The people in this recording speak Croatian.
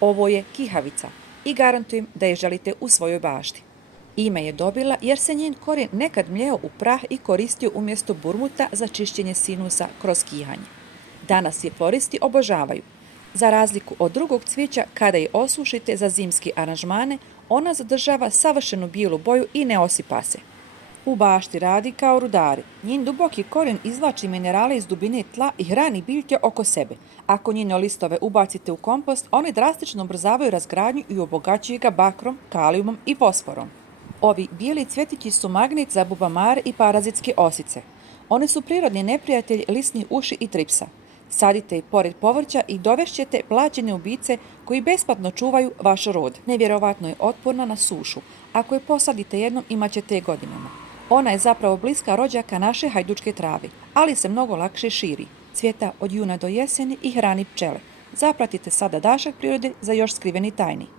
Ovo je kihavica i garantujem da je želite u svojoj bašti. Ime je dobila jer se njen korijen nekad mljeo u prah i koristio umjesto burmuta za čišćenje sinusa kroz kihanje. Danas je floristi obožavaju. Za razliku od drugog cvijeća, kada je osušite za zimske aranžmane, ona zadržava savršenu bijelu boju i ne osipa se. U bašti radi kao rudari. Njen duboki korijen izvlači minerale iz dubine tla i hrani biljke oko sebe. Ako njene listove ubacite u kompost, one drastično ubrzavaju razgradnju i obogaćuju ga bakrom, kalijumom i fosforom. Ovi bijeli cvjetići su magnet za bubamare i parazitske osice. One su prirodni neprijatelji lisnih uši i tripsa. Sadite ih pored povrća i dovešćete plaćene ubice koji besplatno čuvaju vaš rod. Nevjerovatno je otporna na sušu. Ako je posadite jednom, imat ćete je godinama. Ona je zapravo bliska rođaka naše hajdučke trave, ali se mnogo lakše širi. Cvjeta od juna do jeseni i hrani pčele. Zapratite sada Dašak prirode za još skriveni tajni.